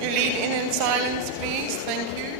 You lead in silence, please. Thank you.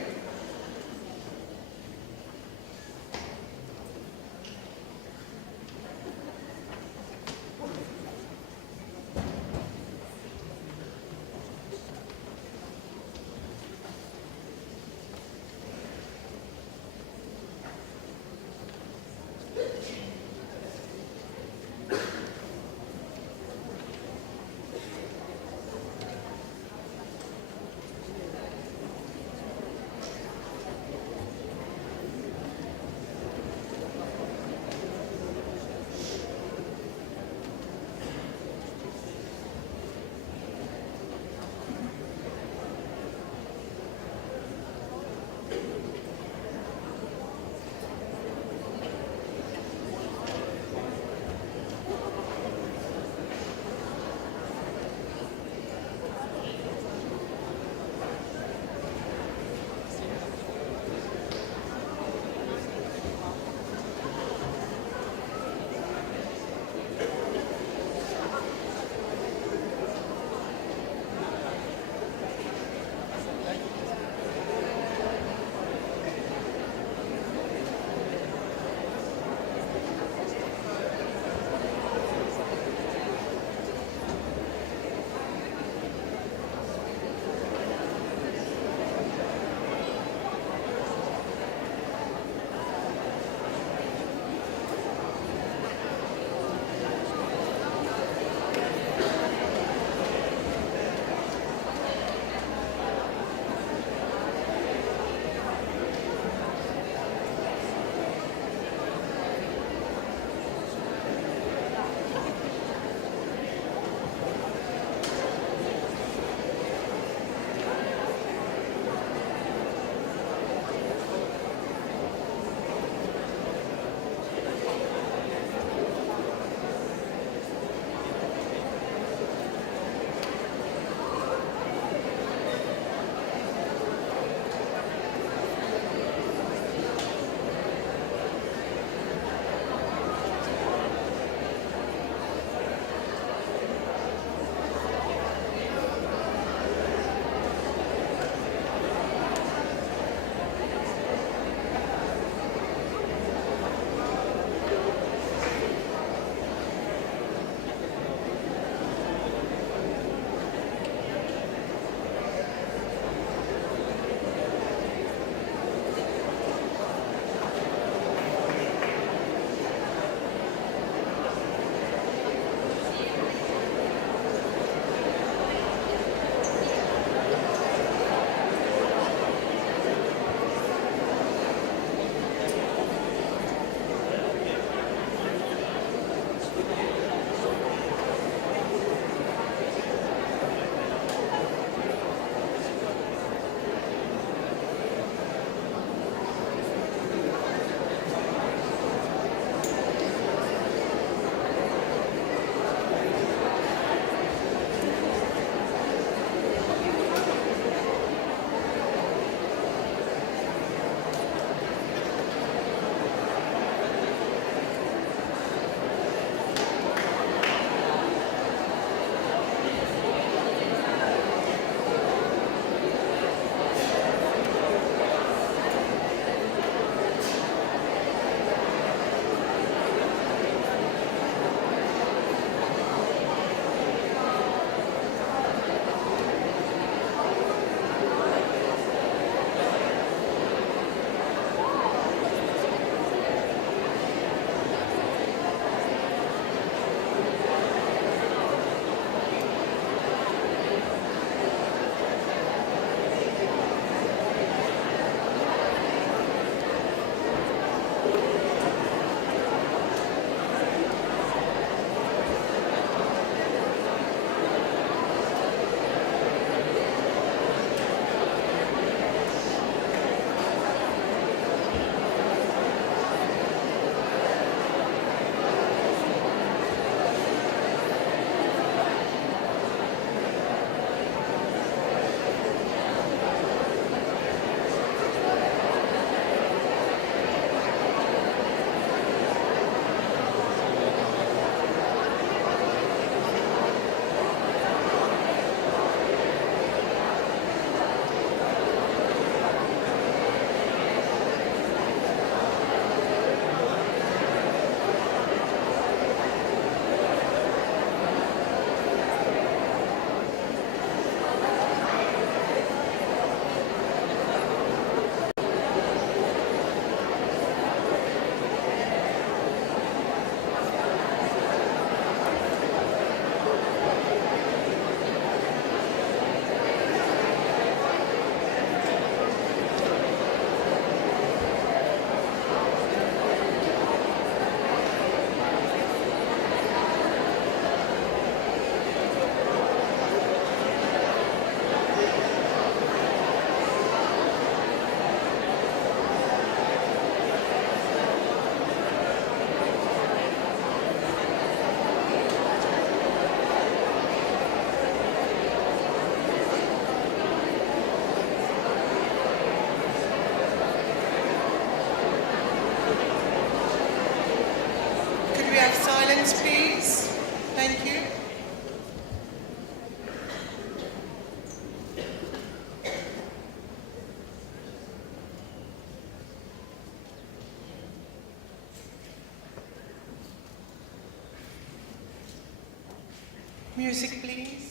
Music, please.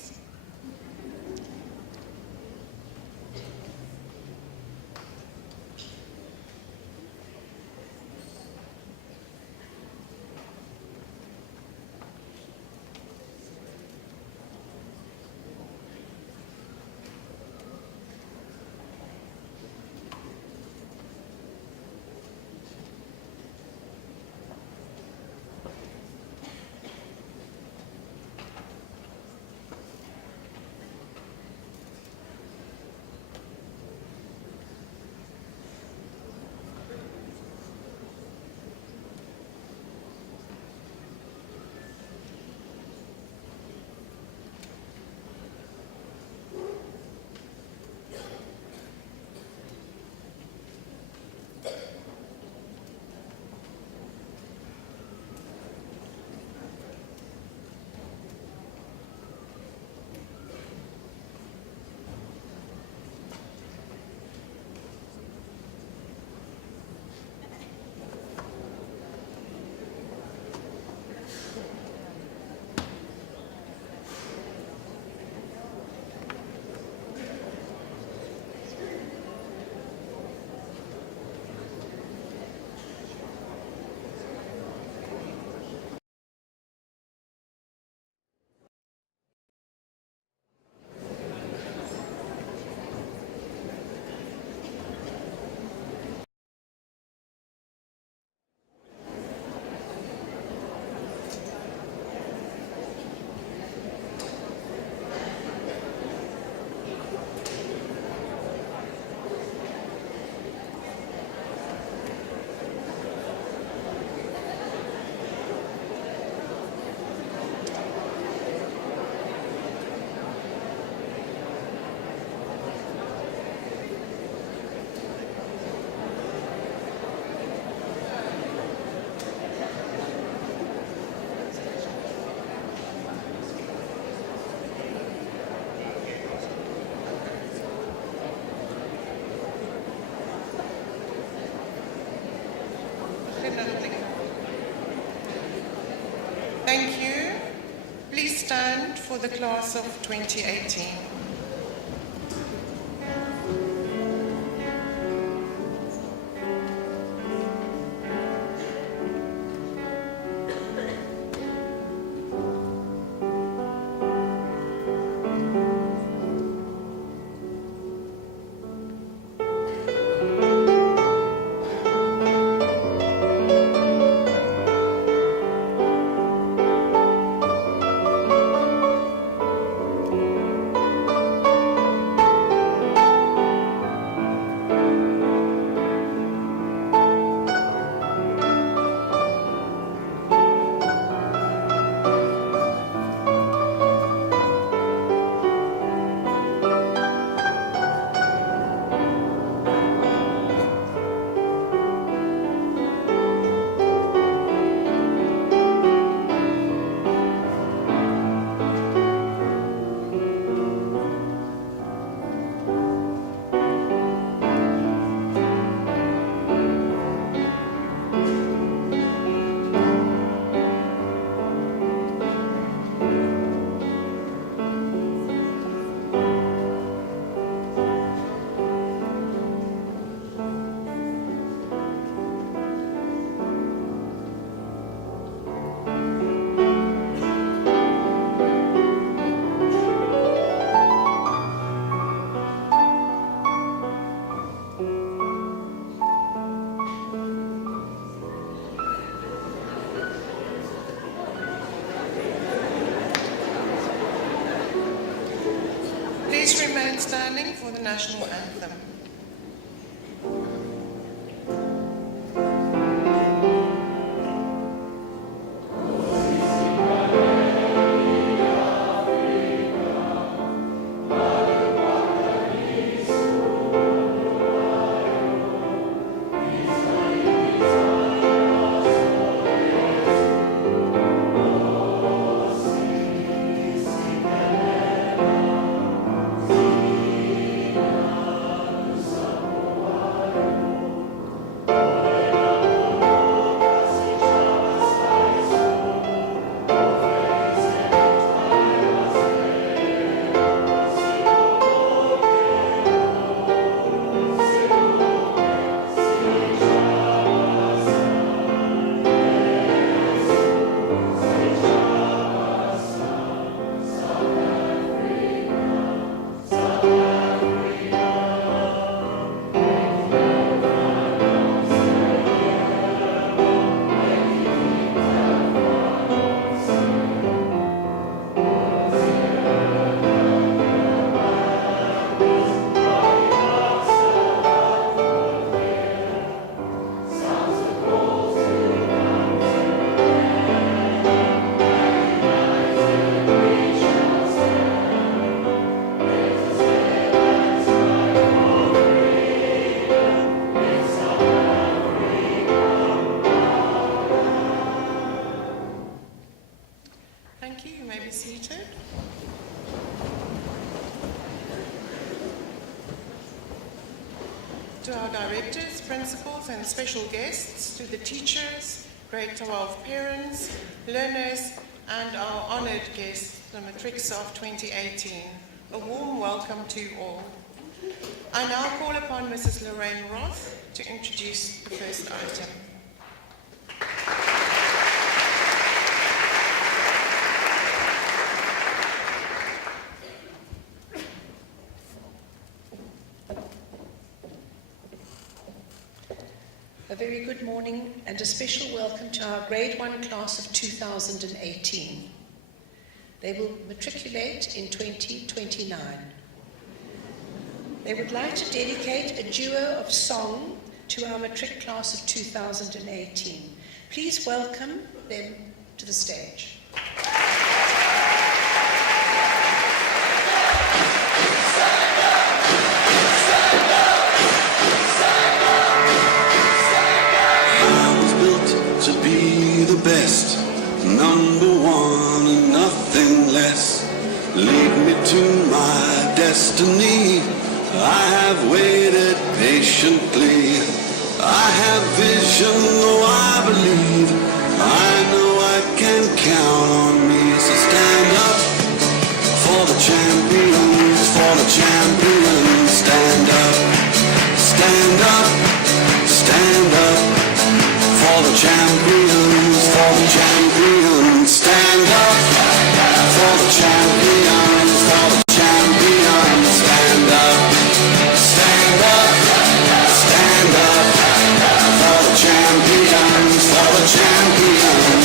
Thank you. Please stand for the class of 2018. Please remain standing for the national anthem. to our directors, principals, and special guests, to the teachers, grade 12 parents, learners, and our honored guests, the matrics of 2018. A warm welcome to you all. I now call upon Mrs. Lorraine Roth to introduce the first item. A very good morning and a special welcome to our Grade 1 class of 2018. They will matriculate in 2029. They would like to dedicate a duo of song to our matric class of 2018. Please welcome them to the stage. To be the best, number one and nothing less. Lead me to my destiny. I have waited patiently. I have vision, though I believe. I know I can count on me. So stand up for the champions, for the champions. Stand up, stand up, stand up. For the champions, stand up. For the champions, stand up. Stand up, stand up. For the champions,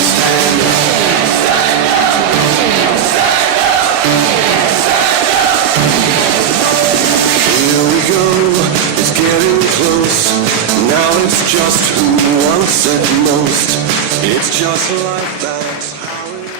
stand up. Here we go, it's getting close. Now it's just who wants it most. It's just like that's how it is.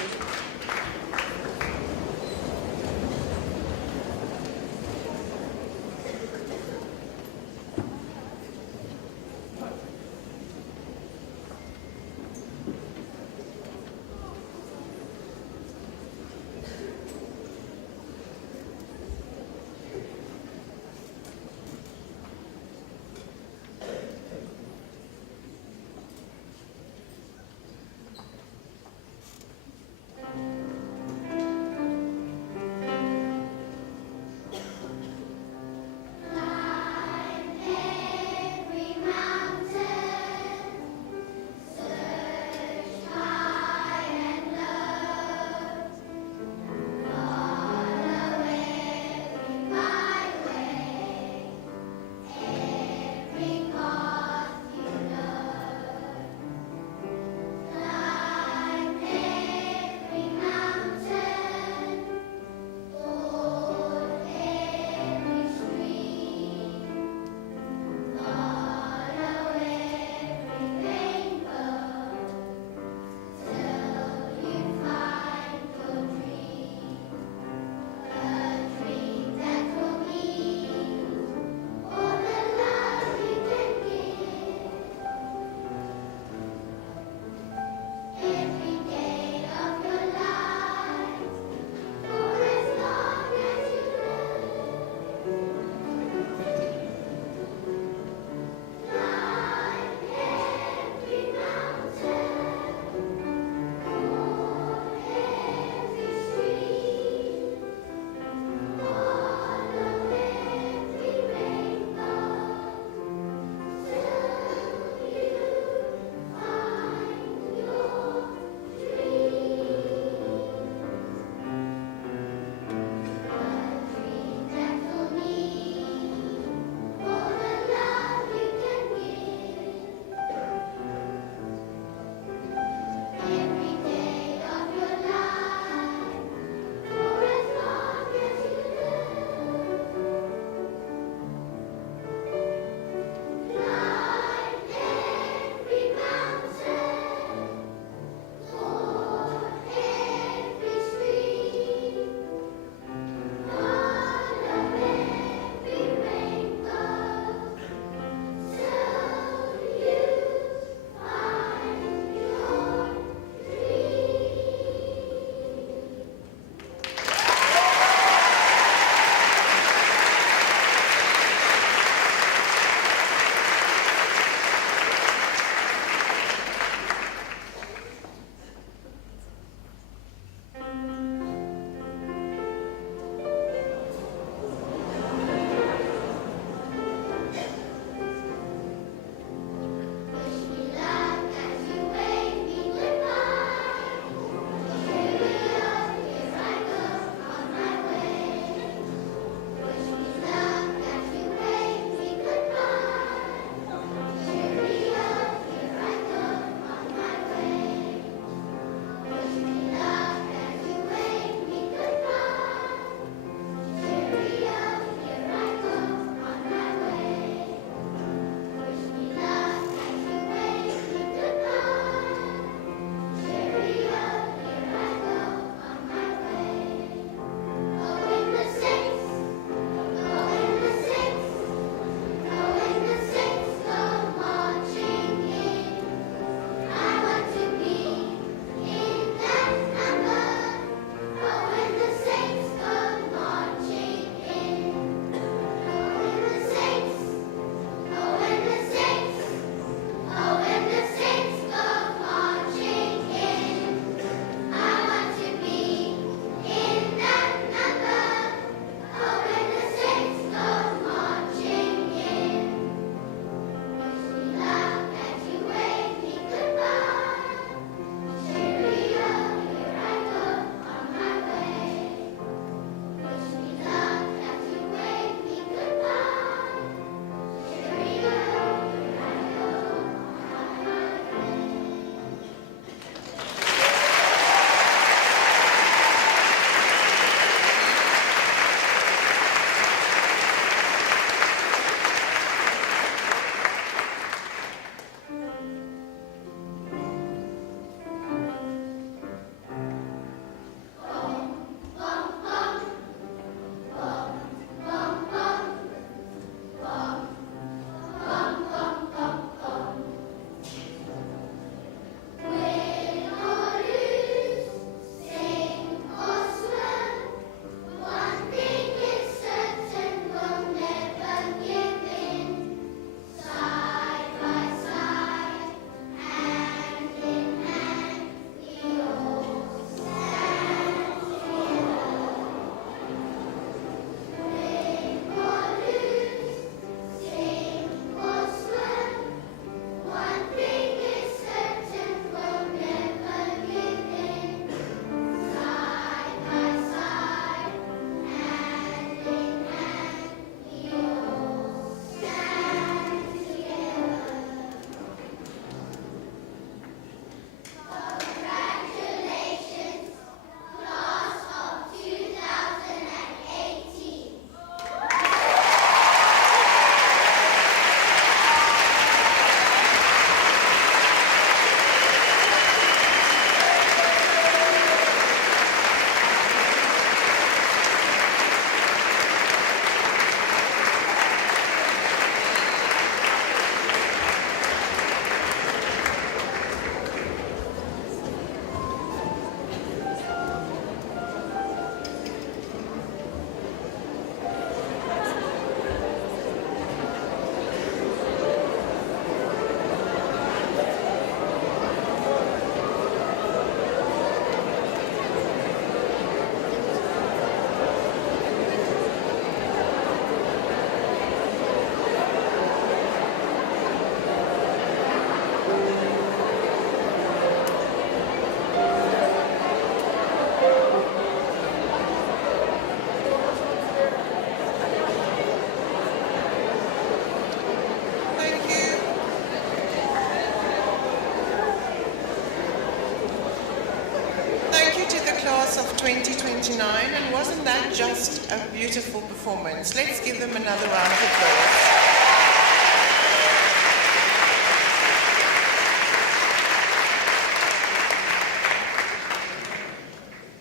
79, and wasn't that just a beautiful performance? Let's give them another round of applause.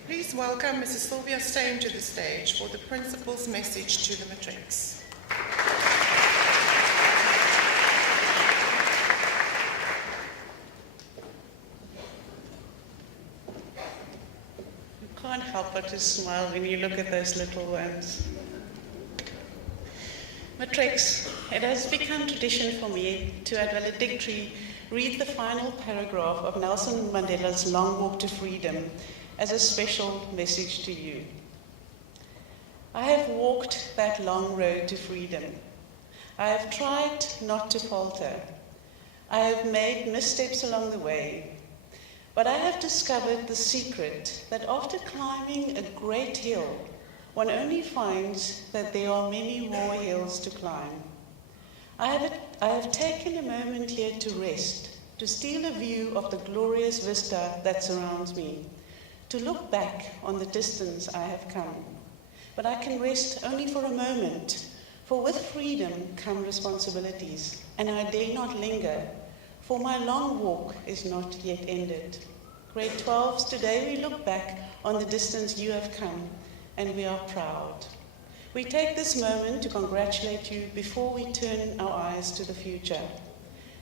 Please welcome Mrs. Sylvia Steyn to the stage for the principal's message to the matrics. Can't help but to smile when you look at those little ones. Matrix, it has become tradition for me to, at valedictory, read the final paragraph of Nelson Mandela's Long Walk to Freedom as a special message to you. I have walked that long road to freedom. I have tried not to falter. I have made missteps along the way. But I have discovered the secret that after climbing a great hill, one only finds that there are many more hills to climb. I have taken a moment here to rest, to steal a view of the glorious vista that surrounds me, to look back on the distance I have come. But I can rest only for a moment, for with freedom come responsibilities, and I dare not linger, for my long walk is not yet ended. Grade 12s, today we look back on the distance you have come, and we are proud. We take this moment to congratulate you before we turn our eyes to the future.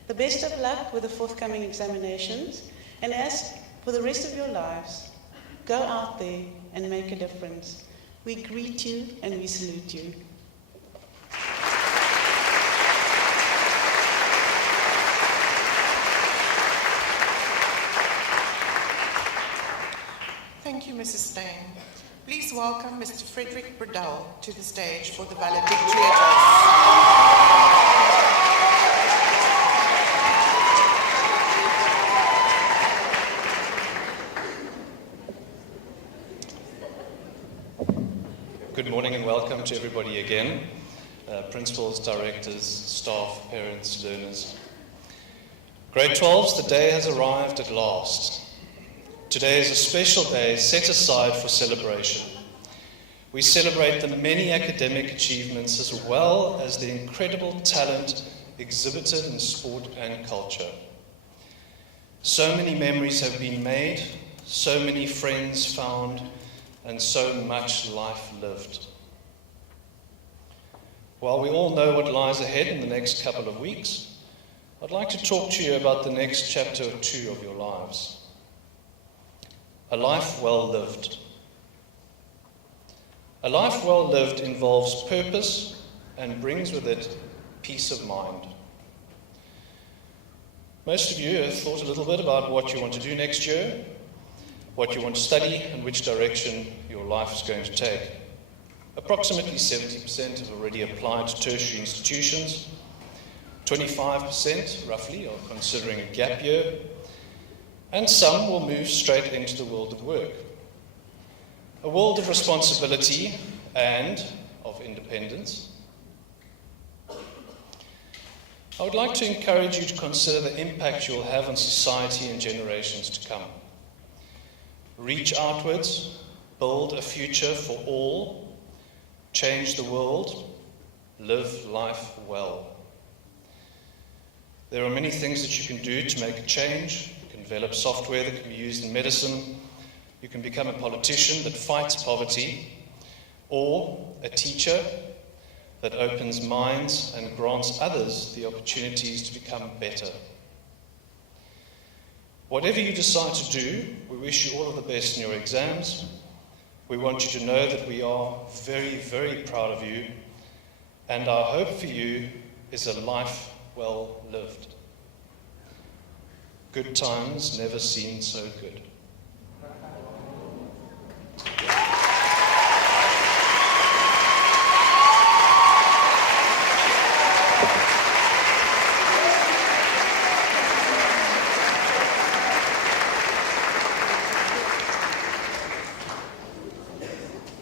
The best of luck with the forthcoming examinations, and as for the rest of your lives, go out there and make a difference. We greet you and we salute you. Thank you, Mrs. Steyn. Please welcome Mr. Frederick Bradell to the stage for the valedictory address. Good morning and welcome to everybody again. Principals, directors, staff, parents, learners. Grade 12s, the day has arrived at last. Today is a special day set aside for celebration. We celebrate the many academic achievements as well as the incredible talent exhibited in sport and culture. So many memories have been made, so many friends found, and so much life lived. While we all know what lies ahead in the next couple of weeks, I'd like to talk to you about the next chapter or two of your lives. A life well lived. A life well lived involves purpose and brings with it peace of mind. Most of you have thought a little bit about what you want to do next year, what you want to study, and which direction your life is going to take. Approximately 70% have already applied to tertiary institutions. 25%, roughly, are considering a gap year. And some will move straight into the world of work. A world of responsibility and of independence. I would like to encourage you to consider the impact you will have on society and generations to come. Reach outwards, build a future for all, change the world, live life well. There are many things that you can do to make a change. You can develop software that can be used in medicine. You can become a politician that fights poverty, or a teacher that opens minds and grants others the opportunities to become better. Whatever you decide to do, we wish you all of the best in your exams. We want you to know that we are very, very proud of you, and our hope for you is a life well lived. Good times never seemed so good.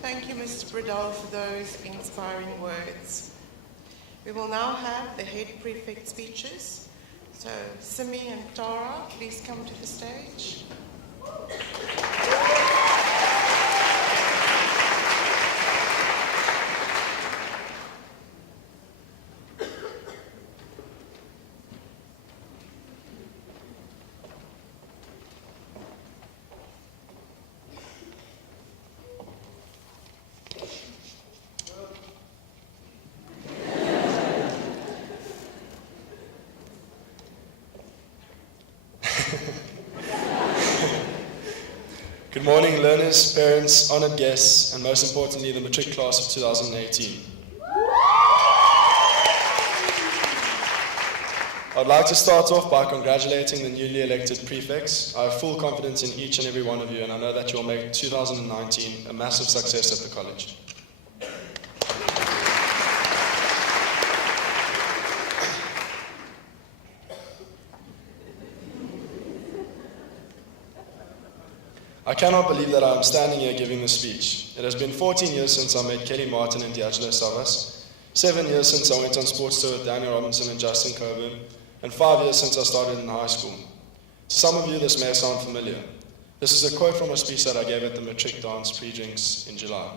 Thank you, Mr. Bradell, for those inspiring words. We will now have the head prefect speeches. So, Simi and Tara, please come to the stage. Good morning, learners, parents, honoured guests, and most importantly, the matric class of 2018. I'd like to start off by congratulating the newly elected prefects. I have full confidence in each and every one of you, and I know that you'll make 2019 a massive success at the college. I cannot believe that I am standing here giving this speech. It has been 14 years since I met Kelly Martin and D'Angelo Savas, 7 years since I went on sports tour with Daniel Robinson and Justin Coburn, and 5 years since I started in high school. To some of you, this may sound familiar. This is a quote from a speech that I gave at the matric dance pre-drinks in July.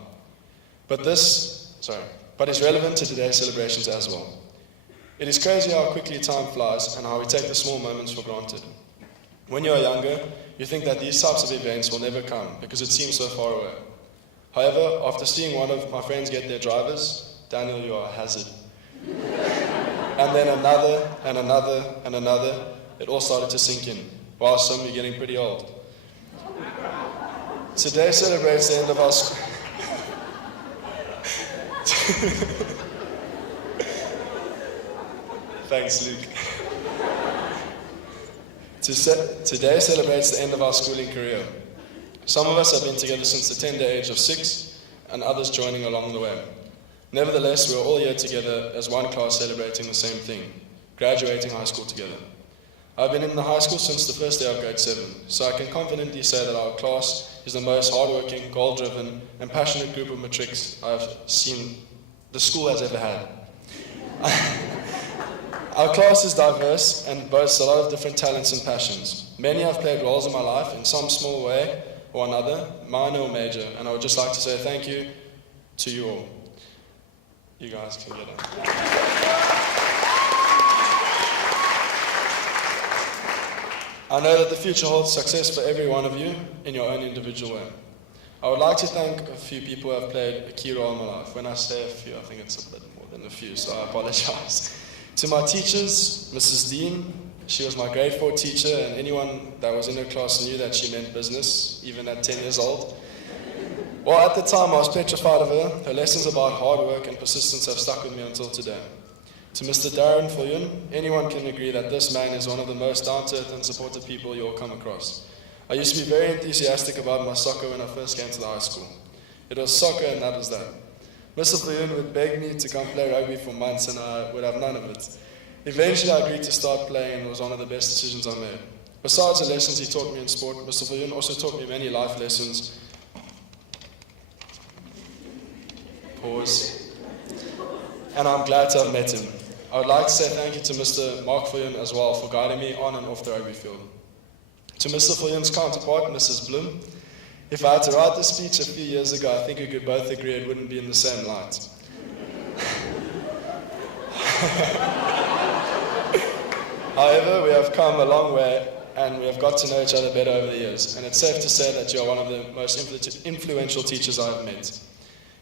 But is relevant to today's celebrations as well. It is crazy how quickly time flies and how we take the small moments for granted. When you are younger, you think that these types of events will never come because it seems so far away. However, after seeing one of my friends get their drivers, Daniel, you are a hazard. And then another, and another, and another, it all started to sink in. Wow, some of you are getting pretty old. Today celebrates the end of our school. Thanks, Luke. Today celebrates the end of our schooling career. Some of us have been together since the tender age of 6, and others joining along the way. Nevertheless, we are all here together as one class celebrating the same thing, graduating high school together. I've been in the high school since the first day of grade 7, so I can confidently say that our class is the most hardworking, goal-driven, and passionate group of matrics I've seen the school has ever had. Our class is diverse and boasts a lot of different talents and passions. Many have played roles in my life in some small way or another, minor or major, and I would just like to say thank you to you all. You guys can get up. I know that the future holds success for every one of you in your own individual way. I would like to thank a few people who have played a key role in my life. When I say a few, I think it's a bit more than a few, so I apologize. To my teachers, Mrs. Dean, she was my grade 4 teacher, and anyone that was in her class knew that she meant business, even at 10 years old. Well, at the time, I was petrified of her. Her lessons about hard work and persistence have stuck with me until today. To Mr. Darren Foyun, anyone can agree that this man is one of the most down-to-earth and supportive people you'll come across. I used to be very enthusiastic about my soccer when I first came to the high school. It was soccer and that was that. Mr. Foyun would beg me to come play rugby for months and I would have none of it. Eventually I agreed to start playing and it was one of the best decisions I made. Besides the lessons he taught me in sport, Mr. Foyun also taught me many life lessons. Pause. And I'm glad to have met him. I would like to say thank you to Mr. Mark Foyun as well for guiding me on and off the rugby field. To Mr. Foyun's counterpart, Mrs. Bloom, if I had to write this speech a few years ago, I think we could both agree it wouldn't be in the same light. However, we have come a long way and we have got to know each other better over the years, and it's safe to say that you are one of the most influential teachers I have met.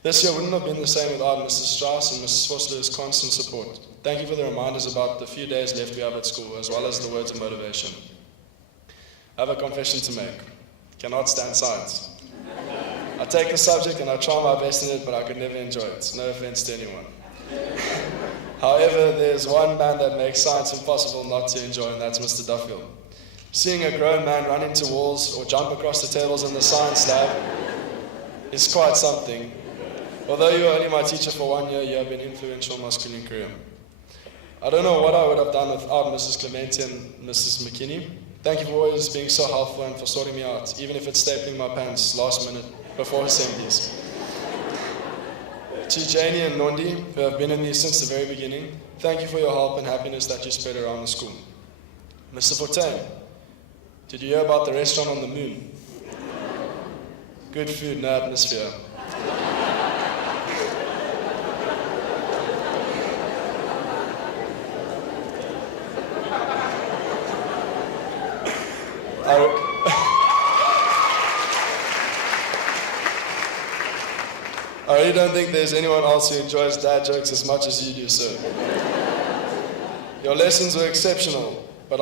This year wouldn't have been the same without Mrs. Strauss and Mrs. Fossler's constant support. Thank you for the reminders about the few days left we have at school, as well as the words of motivation. I have a confession to make. Cannot stand science. I take the subject and I try my best in it, but I could never enjoy it. No offense to anyone. However, there's one man that makes science impossible not to enjoy, and that's Mr. Duffield. Seeing a grown man run into walls or jump across the tables in the science lab is quite something. Although you were only my teacher for 1 year, you have been influential in my schooling career. I don't know what I would have done without Mrs. Clementi and Mrs. McKinney. Thank you for always being so helpful and for sorting me out, even if it's stapling my pants last minute before assemblies. To Janie and Nondi, who have been in these since the very beginning, thank you for your help and happiness that you spread around the school. Mr. Fortain, did you hear about the restaurant on the moon? Good food, no atmosphere. I really don't think there's anyone else who enjoys dad jokes as much as you do, sir. Your lessons were exceptional, but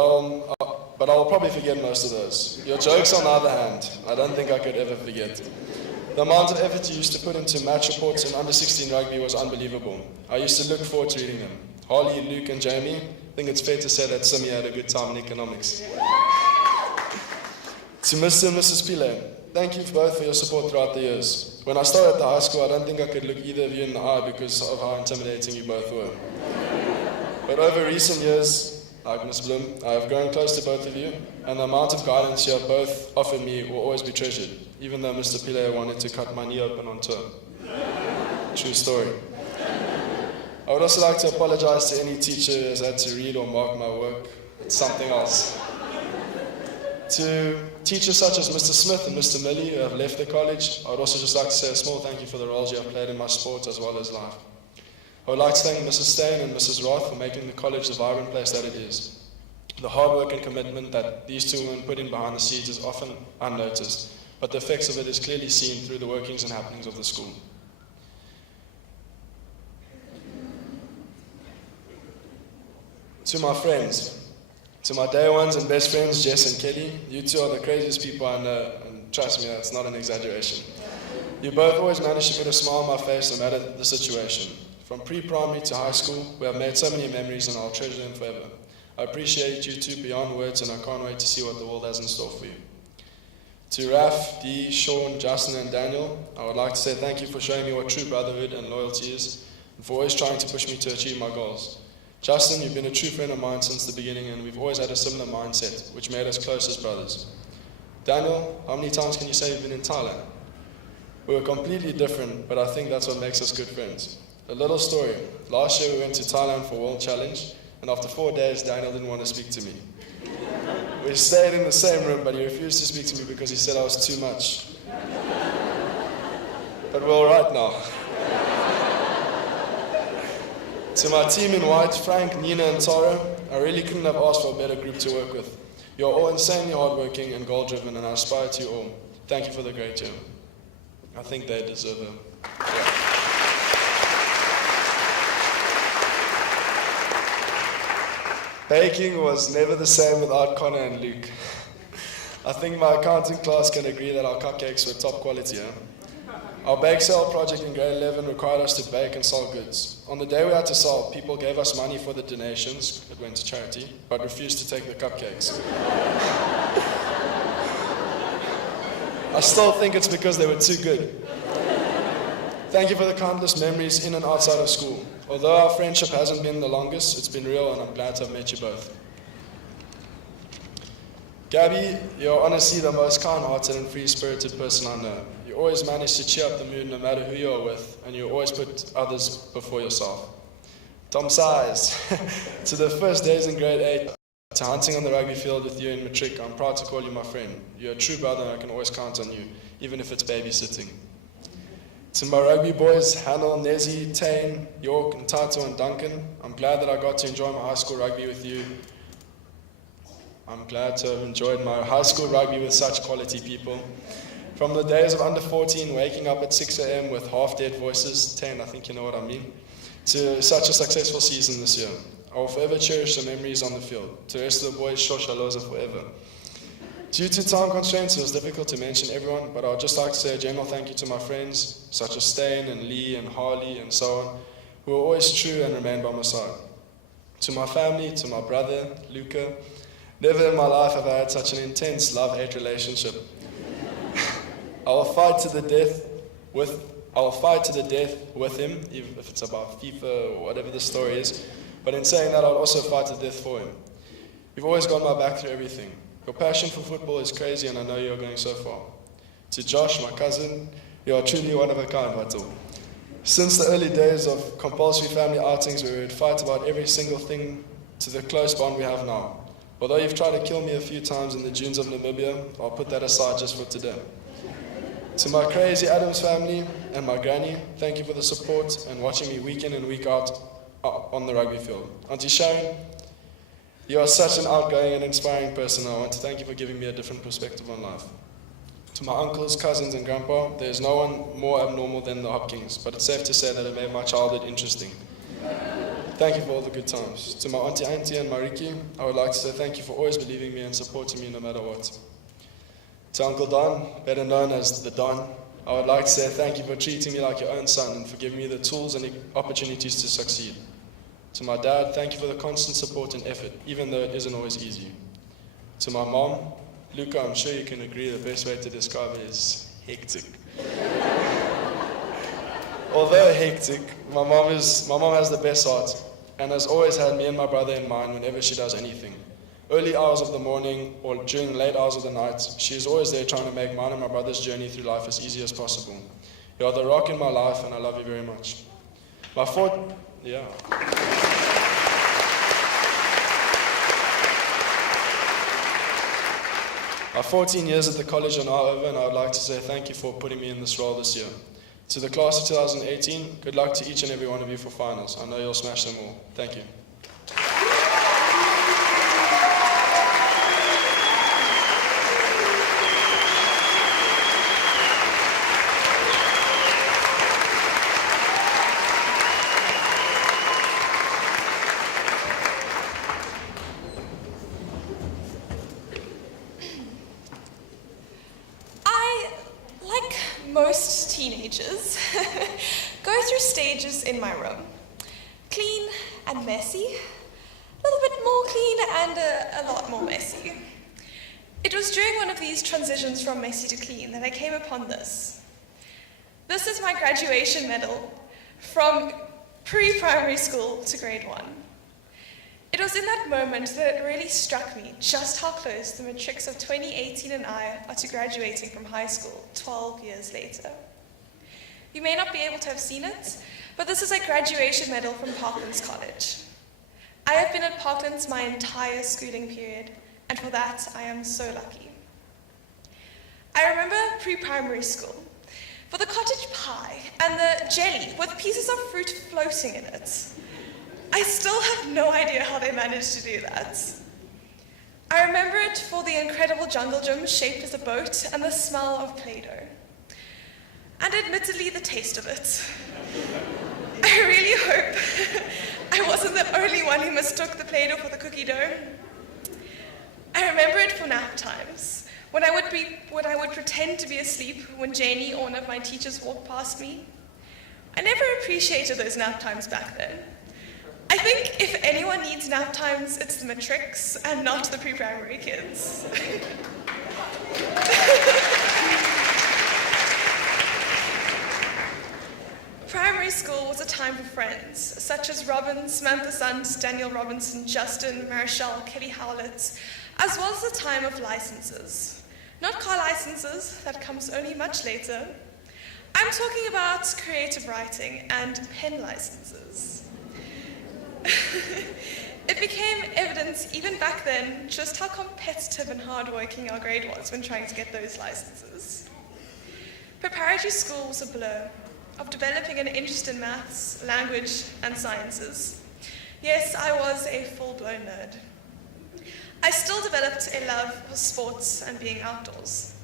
but I will probably forget most of those. Your jokes, on the other hand, I don't think I could ever forget. The amount of effort you used to put into match reports in under-16 rugby was unbelievable. I used to look forward to reading them. Harley, Luke, and Jamie, I think it's fair to say that Simi had a good time in economics. To Mr. and Mrs. Pile, thank you both for your support throughout the years. When I started at the high school, I don't think I could look either of you in the eye because of how intimidating you both were. But over recent years, like Ms. Bloom, I have grown close to both of you, and the amount of guidance you have both offered me will always be treasured, even though Mr. Pile wanted to cut my knee open on tour. True story. I would also like to apologize to any teacher who has had to read or mark my work. It's something else. To teachers such as Mr. Smith and Mr. Millie who have left the college, I would also just like to say a small thank you for the roles you have played in my sport as well as life. I would like to thank Mrs. Stein and Mrs. Roth for making the college the vibrant place that it is. The hard work and commitment that these two women put in behind the scenes is often unnoticed, but the effects of it is clearly seen through the workings and happenings of the school. To my friends, to my day ones and best friends, Jess and Kelly, you two are the craziest people I know, and trust me, that's not an exaggeration. You both always manage to put a smile on my face no matter the situation. From pre-primary to high school, we have made so many memories and I'll treasure them forever. I appreciate you two beyond words and I can't wait to see what the world has in store for you. To Raf, Dee, Sean, Justin and Daniel, I would like to say thank you for showing me what true brotherhood and loyalty is and for always trying to push me to achieve my goals. Justin, you've been a true friend of mine since the beginning and we've always had a similar mindset, which made us close as brothers. Daniel, how many times can you say you've been in Thailand? We were completely different, but I think that's what makes us good friends. A little story. Last year we went to Thailand for World Challenge, and after 4 days, Daniel didn't want to speak to me. We stayed in the same room, but he refused to speak to me because he said I was too much. But we're all right now. To my team in white, Frank, Nina, and Tara, I really couldn't have asked for a better group to work with. You're all insanely hardworking and goal-driven, and I aspire to you all. Thank you for the great year. I think they deserve a... Yeah. Baking was never the same without Connor and Luke. I think my accounting class can agree that our cupcakes were top quality. Our bake sale project in grade 11 required us to bake and sell goods. On the day we had to sell, people gave us money for the donations, it went to charity, but refused to take the cupcakes. I still think it's because they were too good. Thank you for the countless memories in and outside of school. Although our friendship hasn't been the longest, it's been real and I'm glad to have met you both. Gabby, you're honestly the most kind-hearted and free-spirited person I know. You always manage to cheer up the mood no matter who you're with, and you always put others before yourself. Tom Size, to the first days in grade 8, to hunting on the rugby field with you in matric, I'm proud to call you my friend. You're a true brother and I can always count on you, even if it's babysitting. To my rugby boys, Hannel, Nezzy, Tane, York, and Tato and Duncan, I'm glad that I got to enjoy my high school rugby with you. I'm glad to have enjoyed my high school rugby with such quality people. From the days of under 14, waking up at 6 a.m. with half-dead voices, 10, I think you know what I mean, to such a successful season this year. I will forever cherish the memories on the field. To the rest of the boys, Shoshaloza forever. Due to time constraints, it was difficult to mention everyone, but I would just like to say a general thank you to my friends, such as Stain and Lee and Harley and so on, who were always true and remained by my side. To my family, to my brother, Luca, never in my life have I had such an intense love-hate relationship. I will fight to the death with him, even if it's about FIFA or whatever the story is, but in saying that, I'll also fight to death for him. You've always got my back through everything. Your passion for football is crazy and I know you're going so far. To Josh, my cousin, you are truly one of a kind, Vato. Since the early days of compulsory family outings where we would fight about every single thing to the close bond we have now. Although you've tried to kill me a few times in the dunes of Namibia, I'll put that aside just for today. To my crazy Adams family and my granny, thank you for the support and watching me week in and week out on the rugby field. Auntie Sharon, you are such an outgoing and inspiring person. I want to thank you for giving me a different perspective on life. To my uncles, cousins, and grandpa, there's no one more abnormal than the Hopkins, but it's safe to say that it made my childhood interesting. Thank you for all the good times. To my Auntie and Mariki, I would like to say thank you for always believing me and supporting me no matter what. To Uncle Don, better known as the Don, I would like to say thank you for treating me like your own son and for giving me the tools and opportunities to succeed. To my dad, thank you for the constant support and effort, even though it isn't always easy. To my mom, Luca, I'm sure you can agree the best way to describe it is hectic. Although hectic, my mom has the best heart and has always had me and my brother in mind whenever she does anything. Early hours of the morning or during late hours of the night, she is always there trying to make mine and my brother's journey through life as easy as possible. You are the rock in my life and I love you very much. My 14 years at the college are now over, and I would like to say thank you for putting me in this role this year. To the class of 2018, good luck to each and every one of you for finals. I know you'll smash them all. Thank you. Most teenagers go through stages in my room. Clean and messy, a little bit more clean and a lot more messy. It was during one of these transitions from messy to clean that I came upon this. This is my graduation medal from pre-primary school to grade 1. It was in that moment that it really struck me just how close the matrics of 2018 and I are to graduating from high school 12 years later. You may not be able to have seen it, but this is a graduation medal from Parklands College. I have been at Parklands my entire schooling period, and for that I am so lucky. I remember pre-primary school, for the cottage pie and the jelly with pieces of fruit floating in it. I still have no idea how they managed to do that. I remember it for the incredible jungle gym shaped as a boat and the smell of Play-Doh. And admittedly, the taste of it. I really hope I wasn't the only one who mistook the Play-Doh for the cookie dough. I remember it for nap times, when I would pretend to be asleep when Janie or one of my teachers walked past me. I never appreciated those nap times back then. I think if anyone needs nap times, it's the matrics and not the pre-primary kids. Primary school was a time for friends, such as Robin, Samantha Sons, Daniel Robinson, Justin, Marichelle, Kelly Howlett, as well as a time of licenses. Not car licenses, that comes only much later. I'm talking about creative writing and pen licenses. It became evident even back then just how competitive and hardworking our grade was when trying to get those licenses. Preparatory school was a blur of developing an interest in maths, language, and sciences. Yes, I was a full-blown nerd. I still developed a love for sports and being outdoors.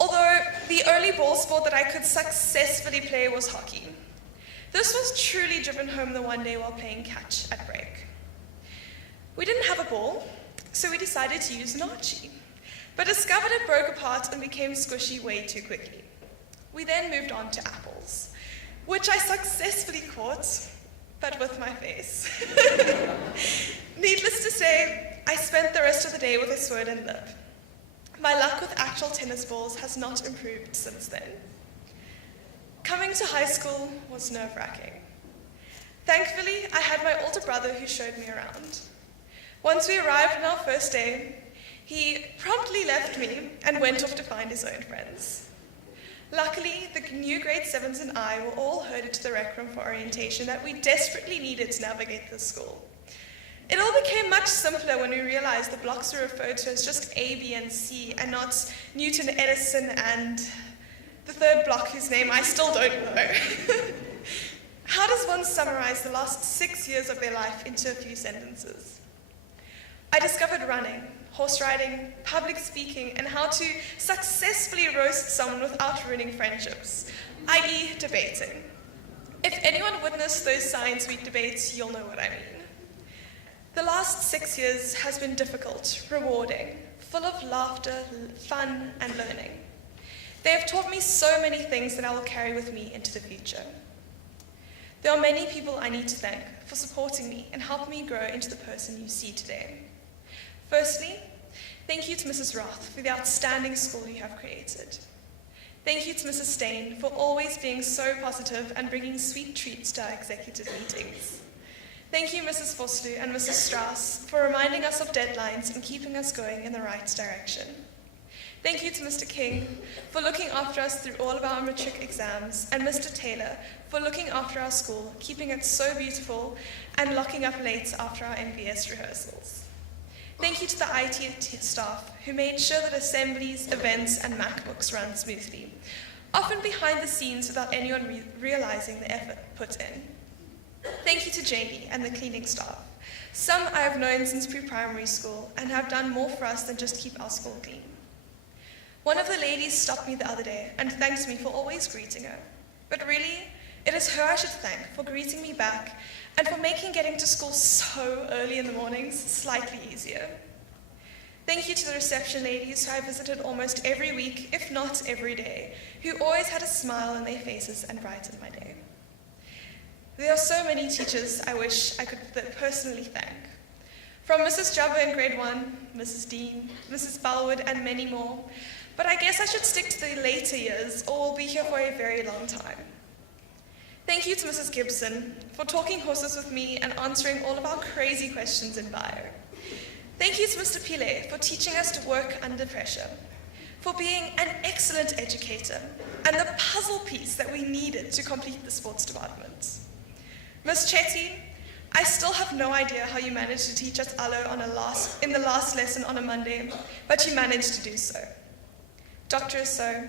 Although the only ball sport that I could successfully play was hockey. This was truly driven home the one day while playing catch at break. We didn't have a ball, so we decided to use an Archie, but discovered it broke apart and became squishy way too quickly. We then moved on to apples, which I successfully caught, but with my face. Needless to say, I spent the rest of the day with a swollen lip. My luck with actual tennis balls has not improved since then. Coming to high school was nerve-wracking. Thankfully, I had my older brother who showed me around. Once we arrived on our first day, he promptly left me and went off to find his own friends. Luckily, the new grade 7s and I were all herded to the rec room for orientation that we desperately needed to navigate this school. It all became much simpler when we realized the blocks were referred to as just A, B, and C, and not Newton, Edison, and the third block whose name I still don't know. How does one summarize the last 6 years of their life into a few sentences? I discovered running, horse riding, public speaking, and how to successfully roast someone without ruining friendships, i.e. debating. If anyone witnessed those Science Week debates, you'll know what I mean. The last 6 years has been difficult, rewarding, full of laughter, fun, and learning. They have taught me so many things that I will carry with me into the future. There are many people I need to thank for supporting me and helping me grow into the person you see today. Firstly, thank you to Mrs. Roth for the outstanding school you have created. Thank you to Mrs. Stain for always being so positive and bringing sweet treats to our executive meetings. Thank you, Mrs. Vosloo and Mrs. Strauss, for reminding us of deadlines and keeping us going in the right direction. Thank you to Mr. King for looking after us through all of our matric exams, and Mr. Taylor for looking after our school, keeping it so beautiful, and locking up late after our MBS rehearsals. Thank you to the IT staff who made sure that assemblies, events, and MacBooks run smoothly, often behind the scenes without anyone realizing the effort put in. Thank you to Jamie and the cleaning staff. Some I have known since pre-primary school and have done more for us than just keep our school clean. One of the ladies stopped me the other day and thanked me for always greeting her. But really, it is her I should thank for greeting me back and for making getting to school so early in the mornings slightly easier. Thank you to the reception ladies who I visited almost every week, if not every day, who always had a smile on their faces and brightened my day. There are so many teachers I wish I could personally thank. From Mrs. Jubber in grade 1, Mrs. Dean, Mrs. Bellwood, and many more. But I guess I should stick to the later years or we'll be here for a very long time. Thank you to Mrs. Gibson for talking horses with me and answering all of our crazy questions in bio. Thank you to Mr. Pile for teaching us to work under pressure, for being an excellent educator and the puzzle piece that we needed to complete the sports department. Ms. Chetty, I still have no idea how you managed to teach us Allo in the last lesson on a Monday, but you managed to do so. Dr. So,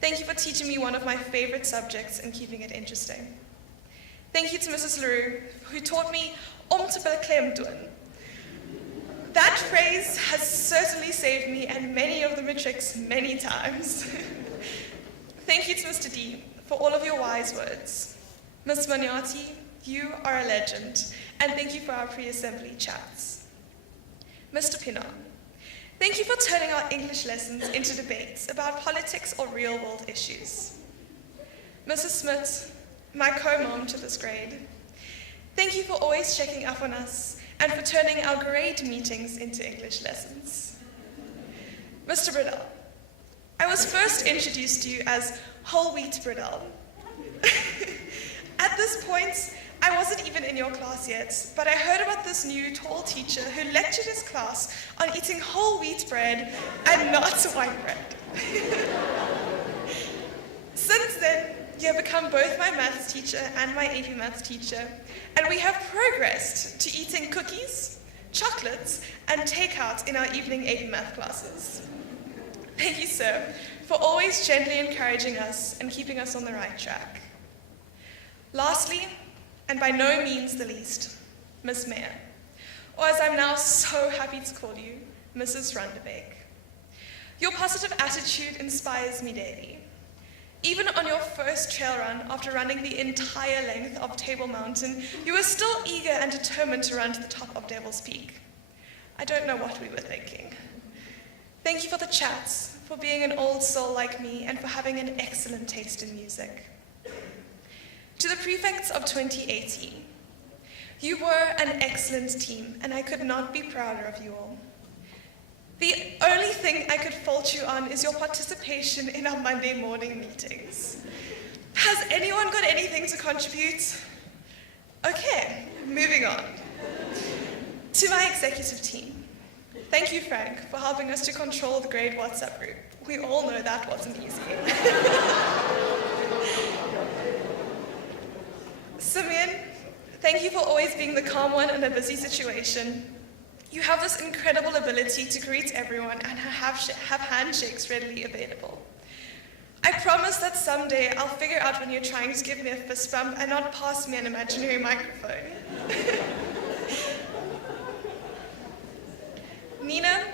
thank you for teaching me one of my favorite subjects and keeping it interesting. Thank you to Mrs. LaRue, who taught me om te beklem doen. That phrase has certainly saved me and many of the matrics many times. Thank you to Mr. D for all of your wise words. Ms. Maniati, you are a legend, and thank you for our pre-assembly chats. Mr. Pinar, thank you for turning our English lessons into debates about politics or real-world issues. Mrs. Smith, my co-mom to this grade, thank you for always checking up on us and for turning our grade meetings into English lessons. Mr. Bridell, I was first introduced to you as whole wheat Bridell. At this point, I wasn't even in your class yet, but I heard about this new tall teacher who lectured his class on eating whole wheat bread and not white bread. Since then, you have become both my maths teacher and my AP maths teacher, and we have progressed to eating cookies, chocolates, and takeout in our evening AP math classes. Thank you, sir, for always gently encouraging us and keeping us on the right track. Lastly, and by no means the least, Miss Mayor, or as I'm now so happy to call you, Mrs. Rundebeek. Your positive attitude inspires me daily. Even on your first trail run, after running the entire length of Table Mountain, you were still eager and determined to run to the top of Devil's Peak. I don't know what we were thinking. Thank you for the chats, for being an old soul like me, and for having an excellent taste in music. To the prefects of 2018, you were an excellent team, and I could not be prouder of you all. The only thing I could fault you on is your participation in our Monday morning meetings. Has anyone got anything to contribute? Okay, moving on. To my executive team, thank you, Frank, for helping us to control the grade WhatsApp group. We all know that wasn't easy. Simeon, thank you for always being the calm one in a busy situation. You have this incredible ability to greet everyone and have handshakes readily available. I promise that someday I'll figure out when you're trying to give me a fist bump and not pass me an imaginary microphone. Nina,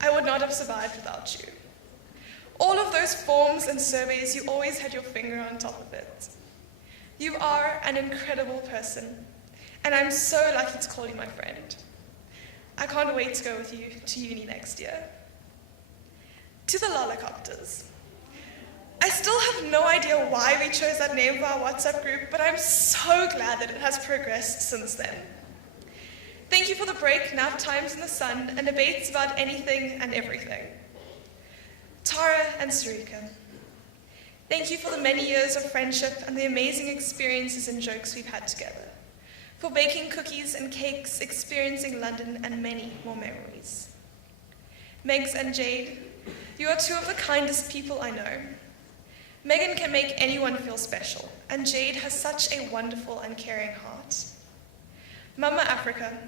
I would not have survived without you. All of those forms and surveys, you always had your finger on top of it. You are an incredible person, and I'm so lucky to call you my friend. I can't wait to go with you to uni next year. To the Lollocopters. I still have no idea why we chose that name for our WhatsApp group, but I'm so glad that it has progressed since then. Thank you for the break, nap times in the sun, and debates about anything and everything. Tara and Sarika. Thank you for the many years of friendship and the amazing experiences and jokes we've had together. For baking cookies and cakes, experiencing London, and many more memories. Megs and Jade, you are two of the kindest people I know. Megan can make anyone feel special, and Jade has such a wonderful and caring heart. Mama Africa,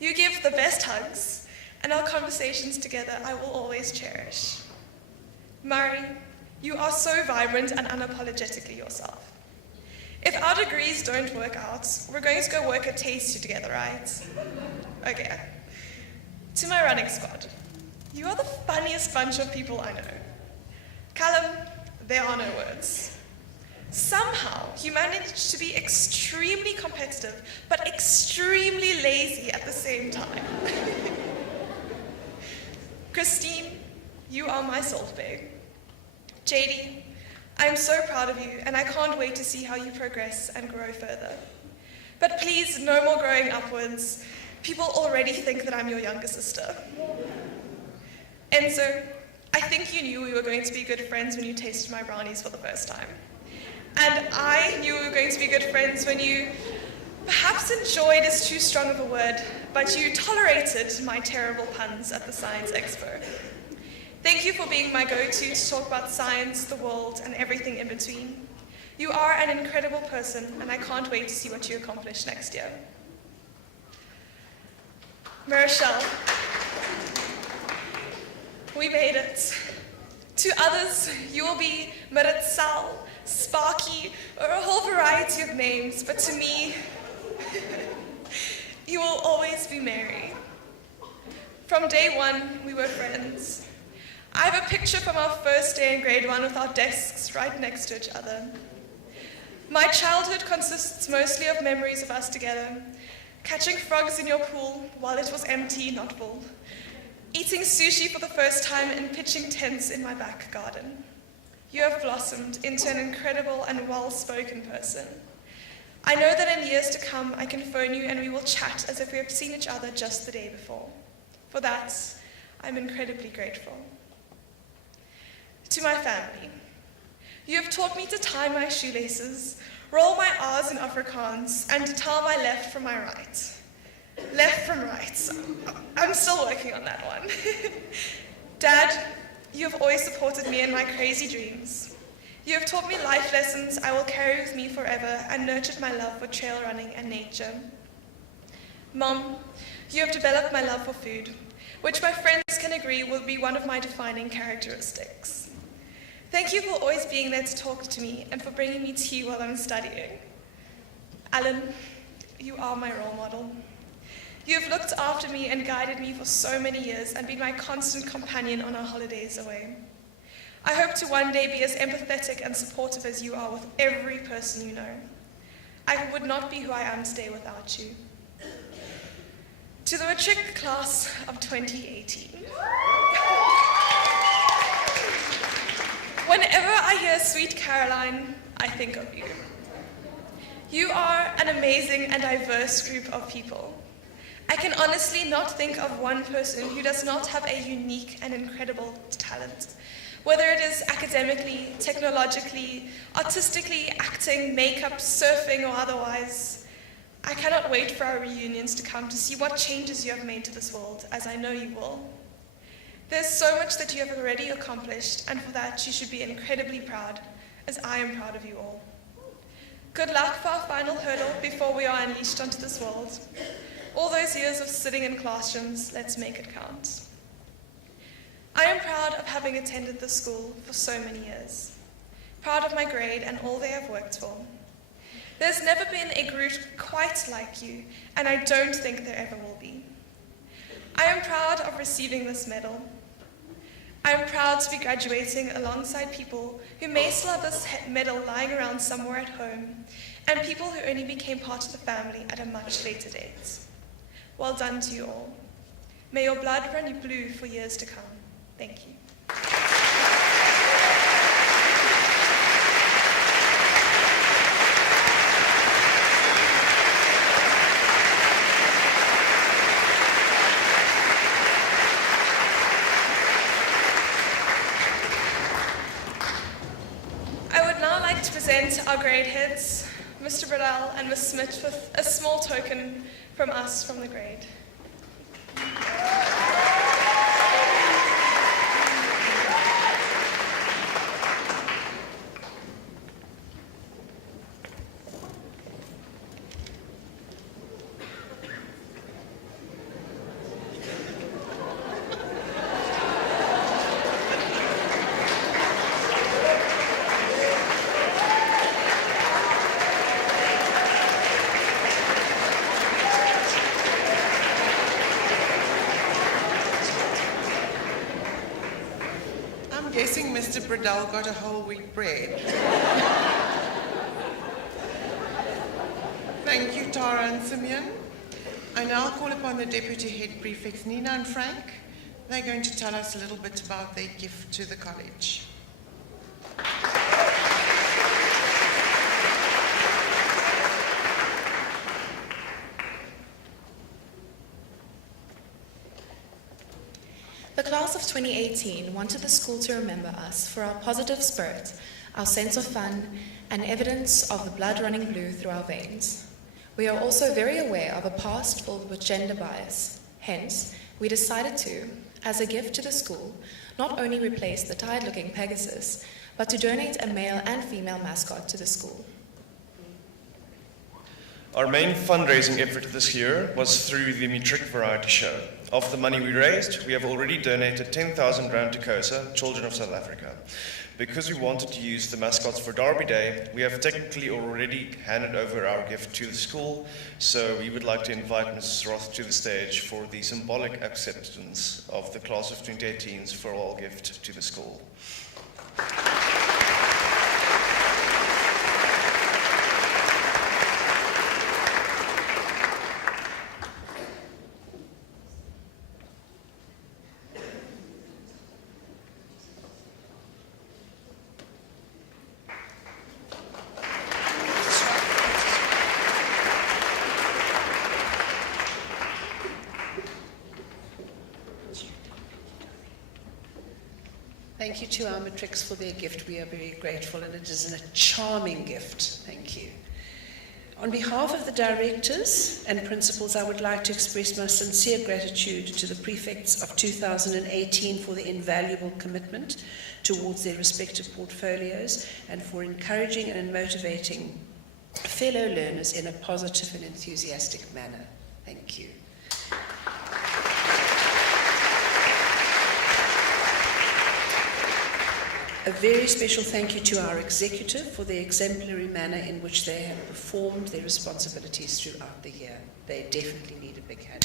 you give the best hugs, and our conversations together I will always cherish. Murray, you are so vibrant and unapologetically yourself. If our degrees don't work out, we're going to go work at Tasty together, right? Okay. To my running squad, you are the funniest bunch of people I know. Callum, there are no words. Somehow, you managed to be extremely competitive, but extremely lazy at the same time. Christine, you are my salt babe. JD, I am so proud of you, and I can't wait to see how you progress and grow further. But please, no more growing upwards. People already think that I'm your younger sister. Enzo, I think you knew we were going to be good friends when you tasted my brownies for the first time. And I knew we were going to be good friends when you, perhaps enjoyed is too strong of a word, but you tolerated my terrible puns at the Science Expo. Thank you for being my go-to to talk about science, the world, and everything in between. You are an incredible person, and I can't wait to see what you accomplish next year. Marichelle, we made it. To others, you will be Maritsal, Sparky, or a whole variety of names, but to me, you will always be Mary. From day one, we were friends. I have a picture from our first day in grade 1 with our desks right next to each other. My childhood consists mostly of memories of us together, catching frogs in your pool while it was empty, not full, eating sushi for the first time and pitching tents in my back garden. You have blossomed into an incredible and well-spoken person. I know that in years to come, I can phone you and we will chat as if we have seen each other just the day before. For that, I'm incredibly grateful. To my family, you have taught me to tie my shoelaces, roll my R's in Afrikaans, and to tell my left from my right. Left from right. I'm still working on that one. Dad, you have always supported me in my crazy dreams. You have taught me life lessons I will carry with me forever and nurtured my love for trail running and nature. Mom, you have developed my love for food, which my friends can agree will be one of my defining characteristics. Thank you for always being there to talk to me and for bringing me tea while I'm studying. Alan, you are my role model. You have looked after me and guided me for so many years and been my constant companion on our holidays away. I hope to one day be as empathetic and supportive as you are with every person you know. I would not be who I am today without you. To the matric class of 2018. Whenever I hear Sweet Caroline, I think of you. You are an amazing and diverse group of people. I can honestly not think of one person who does not have a unique and incredible talent. Whether it is academically, technologically, artistically, acting, makeup, surfing, or otherwise. I cannot wait for our reunions to come to see what changes you have made to this world, as I know you will. There's so much that you have already accomplished, and for that you should be incredibly proud, as I am proud of you all. Good luck for our final hurdle before we are unleashed onto this world. All those years of sitting in classrooms, let's make it count. I am proud of having attended this school for so many years. Proud of my grade and all they have worked for. There's never been a group quite like you, and I don't think there ever will be. I am proud of receiving this medal. I am proud to be graduating alongside people who may still have this medal lying around somewhere at home, and people who only became part of the family at a much later date. Well done to you all. May your blood run blue for years to come. Thank you. To present our grade heads, Mr. Bradell and Ms. Smith, with a small token from us from the grade. Guessing Mr. Bradell got a whole wheat bread. Thank you, Tara and Simeon. I now call upon the Deputy Head Prefects, Nina and Frank. They're going to tell us a little bit about their gift to the college. The class of 2018 wanted the school to remember us for our positive spirit, our sense of fun, and evidence of the blood running blue through our veins. We are also very aware of a past filled with gender bias. Hence, we decided to, as a gift to the school, not only replace the tired-looking Pegasus, but to donate a male and female mascot to the school. Our main fundraising effort this year was through the Matric Variety Show. Of the money we raised, we have already donated 10,000 rand to COSA, Children of South Africa. Because we wanted to use the mascots for Derby Day, we have technically already handed over our gift to the school, so we would like to invite Mrs. Roth to the stage for the symbolic acceptance of the class of 2018's For All gift to the school. Thank you to our matrics for their gift. We are very grateful, and it is a charming gift. Thank you. On behalf of the directors and principals, I would like to express my sincere gratitude to the prefects of 2018 for their invaluable commitment towards their respective portfolios and for encouraging and motivating fellow learners in a positive and enthusiastic manner. Thank you. A very special thank you to our executive for the exemplary manner in which they have performed their responsibilities throughout the year. They definitely need a big hand.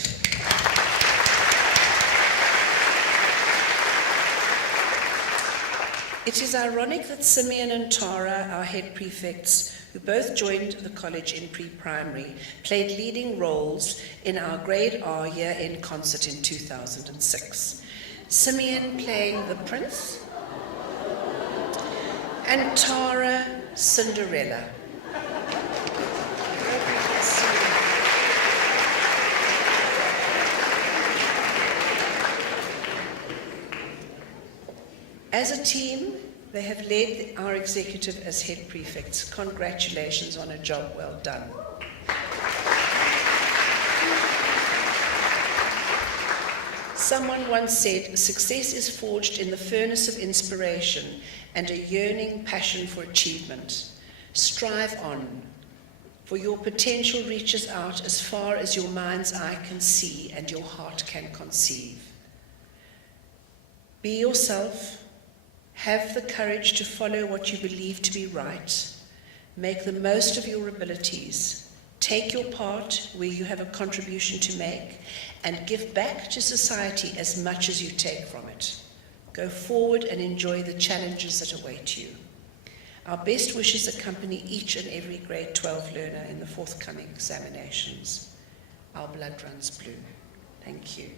It is ironic that Simeon and Tara, our head prefects, who both joined the college in pre-primary, played leading roles in our Grade R year-end concert in 2006. Simeon playing the Prince, and Tara, Cinderella. As a team, they have led our executive as head prefects. Congratulations on a job well done. Someone once said, success is forged in the furnace of inspiration and a yearning passion for achievement. Strive on, for your potential reaches out as far as your mind's eye can see and your heart can conceive. Be yourself, have the courage to follow what you believe to be right, make the most of your abilities, take your part where you have a contribution to make, and give back to society as much as you take from it. Go forward and enjoy the challenges that await you. Our best wishes accompany each and every grade 12 learner in the forthcoming examinations. Our blood runs blue. Thank you.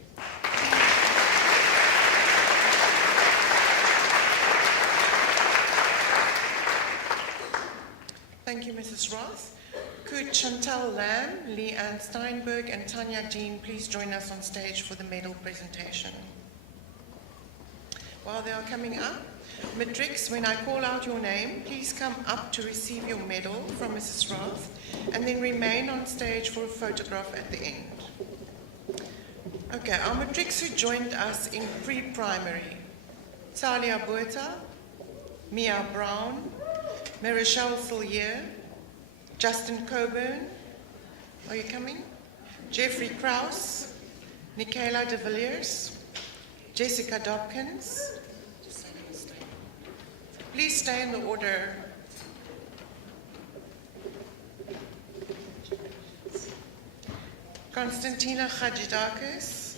Thank you, Mrs. Roth. Could Chantal Lamb, Leanne Steinberg, and Tanya Dean please join us on stage for the medal presentation? While they are coming up, Matrix, when I call out your name, please come up to receive your medal from Mrs. Roth, and then remain on stage for a photograph at the end. Okay, our Matrix who joined us in pre-primary: Talia Buerta, Mia Brown, Marichelle Sillier, Justin Coburn, are you coming? Jeffrey Krause, Nicaela de Villiers, Jessica Dobkins. Please stay in the order. Konstantina Hadjidakis,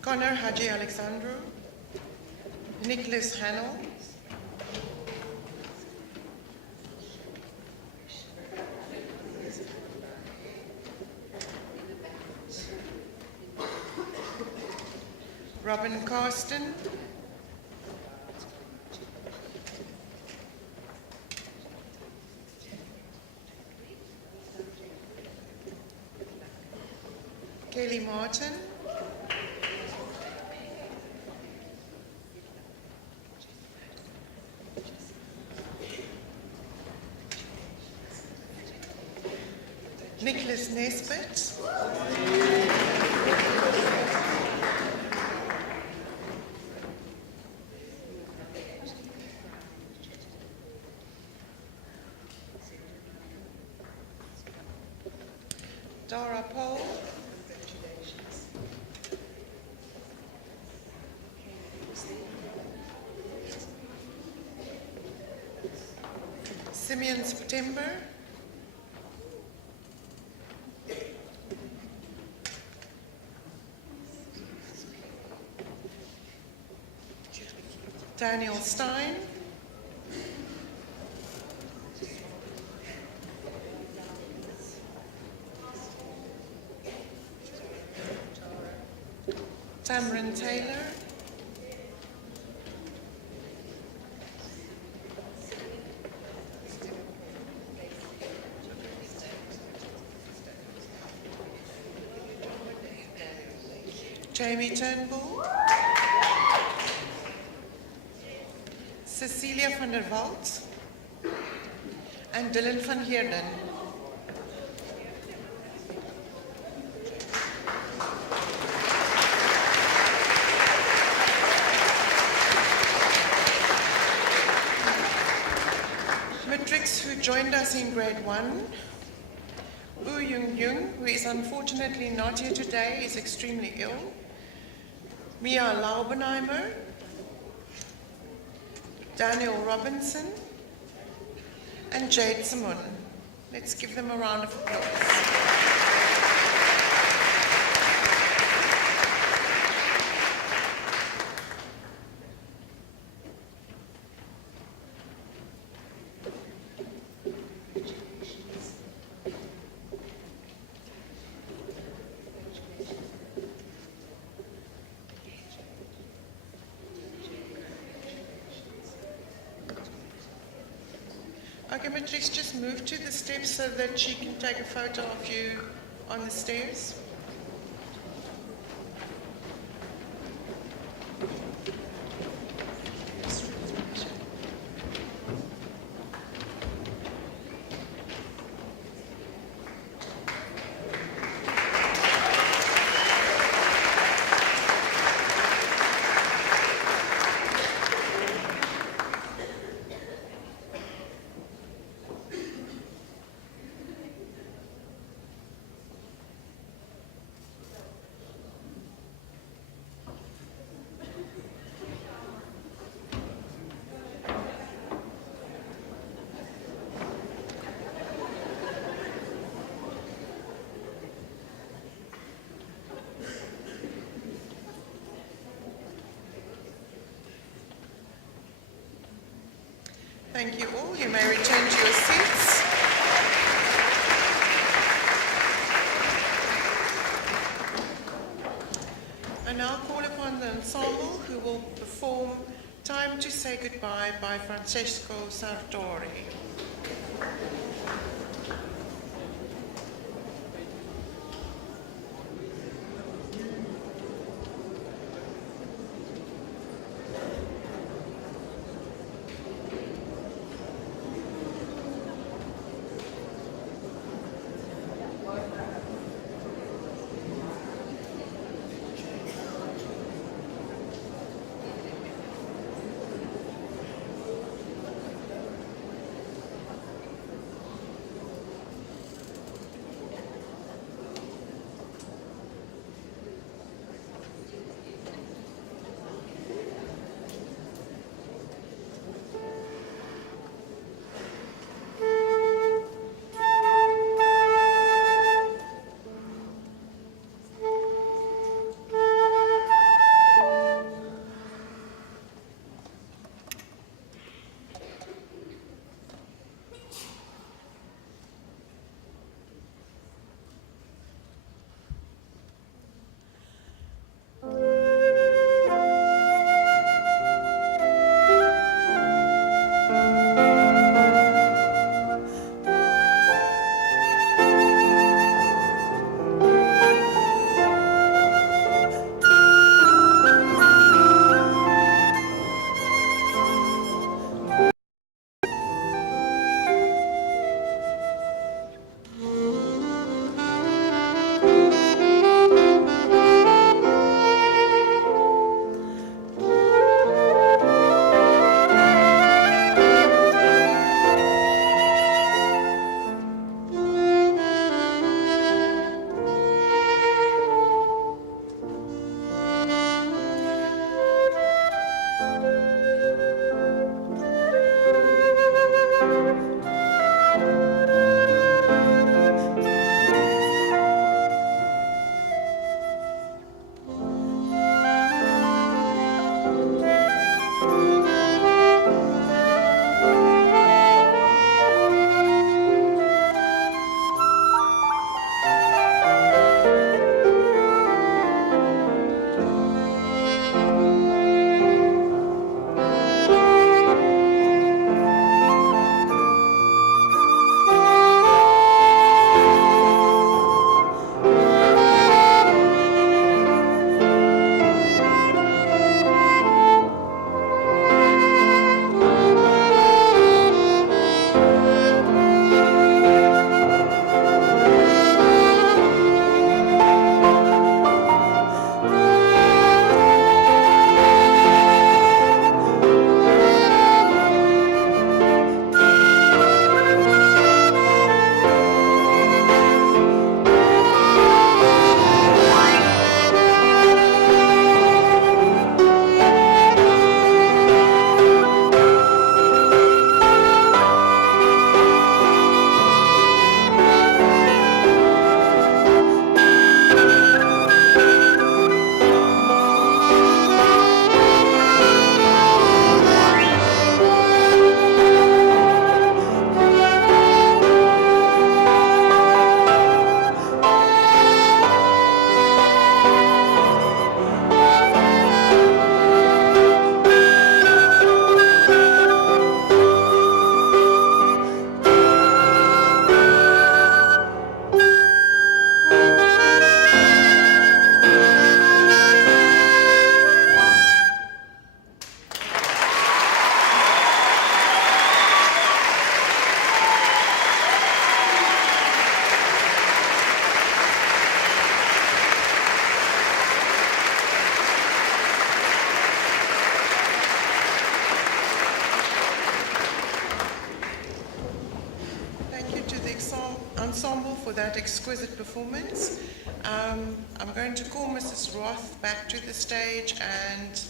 Connor Haji Alexandru, Nicholas Hannell, Robin Carsten, Kelly Martin, Nicholas Nesbitt, Dara Paul, Simeon September, Daniel Stein, Tamron Taylor, Jamie Turnbull, Cecilia van der Walt, and Dylan van Heerden. Matrix who joined us in grade 1, Woo Yung Yung, who is unfortunately not here today, is extremely ill, Mia Laubenheimer, Daniel Robinson, and Jade Simon. Let's give them a round of applause. Okay, Matrix, just move to the steps so that she can take a photo of you on the stairs. Thank you all. You may return to your seats. I now call upon the ensemble who will perform Time to Say Goodbye by Francesco Sartori. Ensemble for that exquisite performance. I'm going to call Mrs. Roth back to the stage, and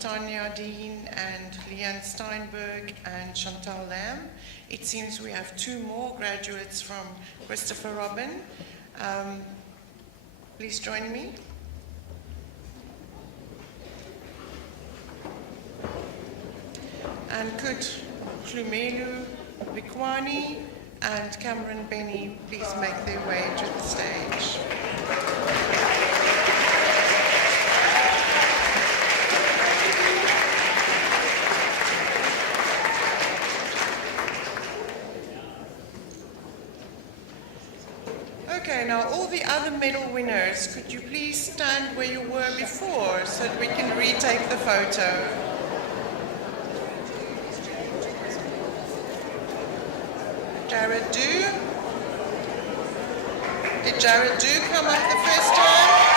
Tanya Dean and Leanne Steinberg and Chantal Lamb. It seems we have two more graduates from Christopher Robin. Please join me. And could Klumelu Vikwani and Cameron Benny please make their way to the stage. Okay, now all the other medal winners, could you please stand where you were before so that we can retake the photo? Jared Du. Did Jared Du come up the first time?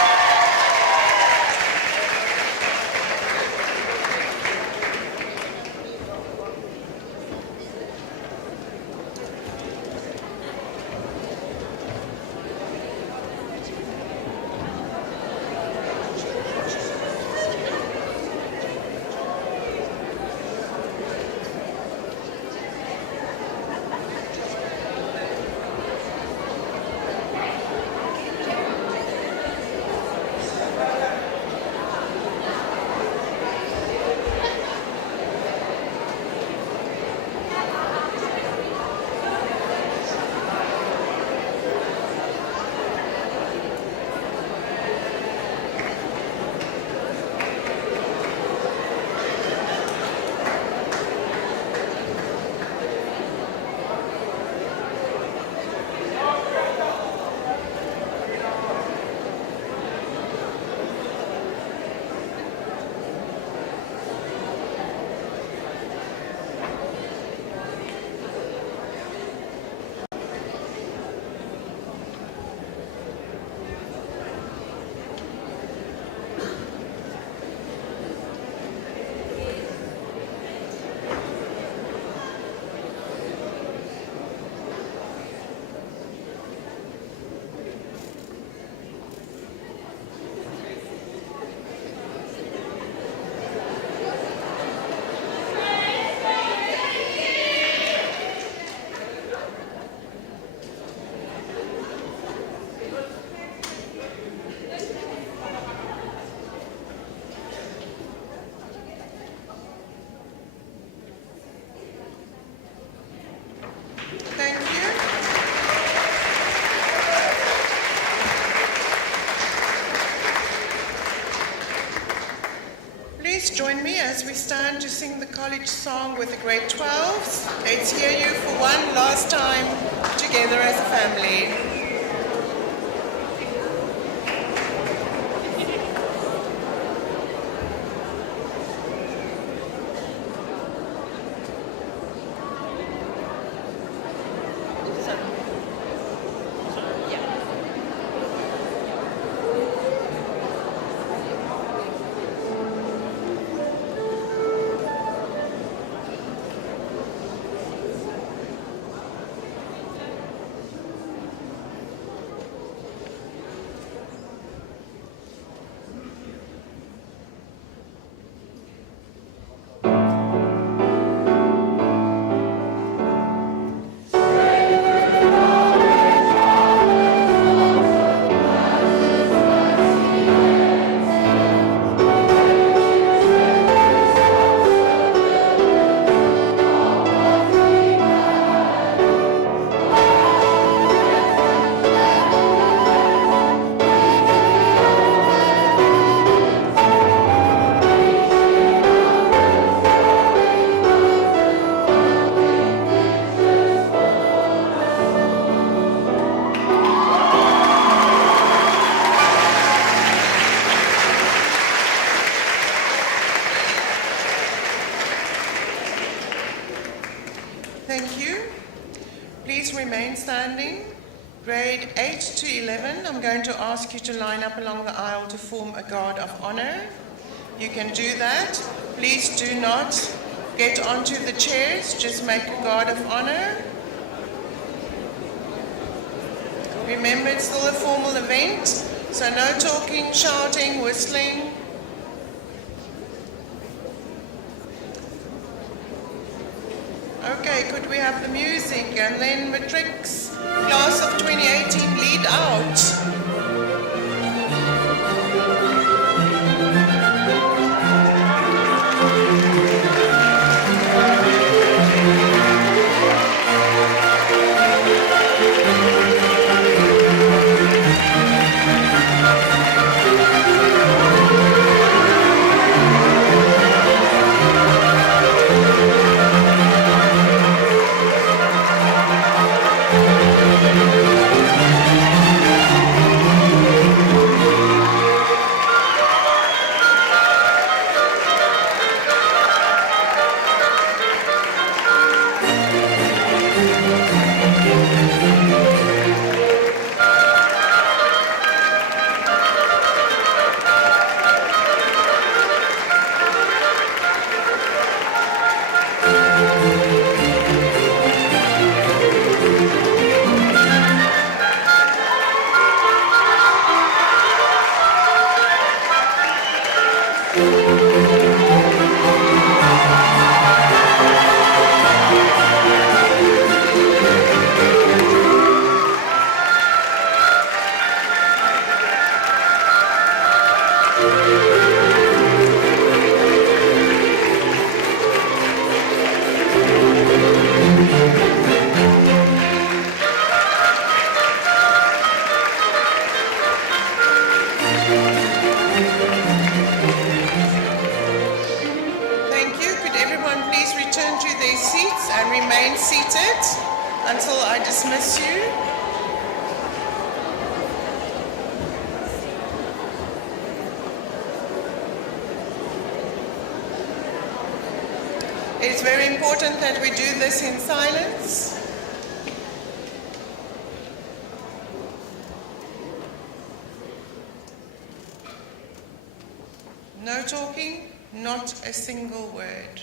Thank you. Please join me as we stand to sing the college song with the grade 12s. Let's hear you for one last time together as a family. Thank you. Please remain standing. Grade 8 to 11, I'm going to ask you to line up along the aisle to form a guard of honor. You can do that. Please do not get onto the chairs, just make a guard of honor. Remember, it's still a formal event, so no talking, shouting, whistling. Okay, could we have the music and then matrics, class of 2018, lead out. It's very important that we do this in silence. No talking, not a single word.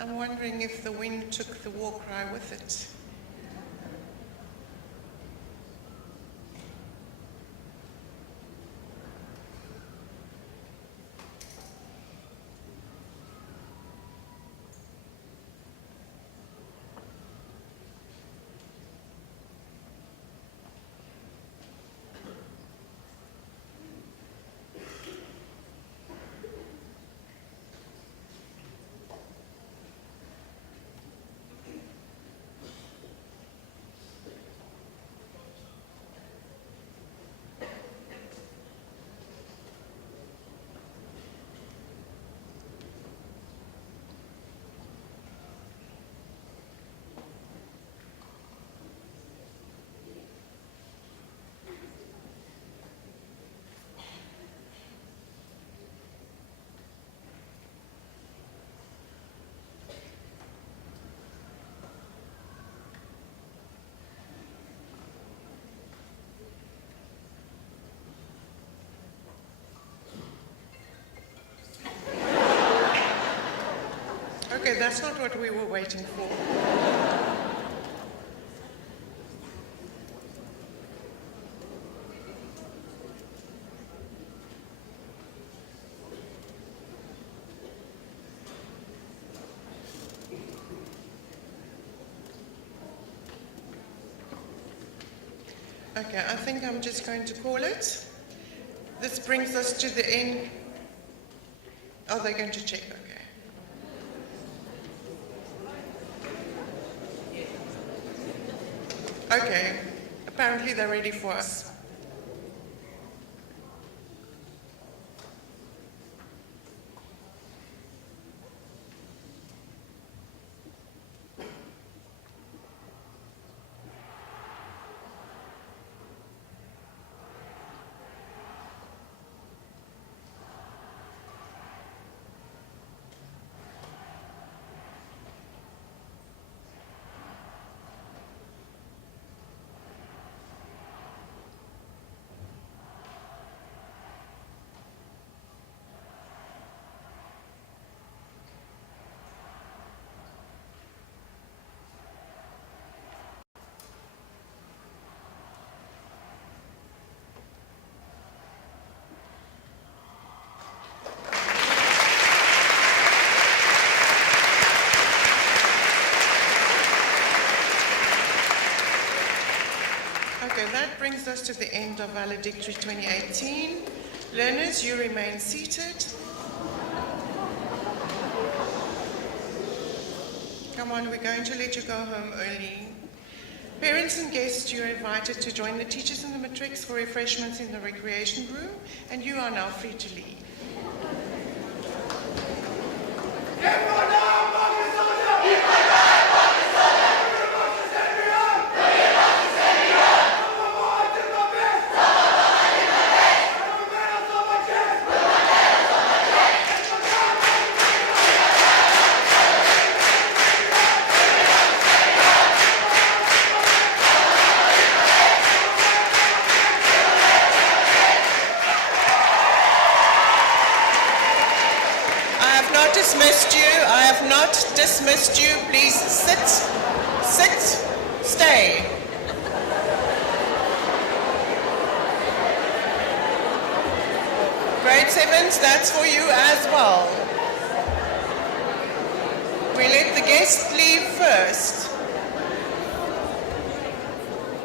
I'm wondering if the wind took the war cry with it. Okay, that's not what we were waiting for. Okay, I think I'm just going to call it. This brings us to the end. Oh, they're going to check, okay. Okay, apparently they're ready for us. Okay, that brings us to the end of Valedictory 2018. Learners, you remain seated. Come on, we're going to let you go home early. Parents and guests, you are invited to join the teachers and the matrics for refreshments in the recreation room, and you are now free to leave. Dismissed you. I have not dismissed you. Please sit, stay. Grade 7s, that's for you as well. We let the guests leave first.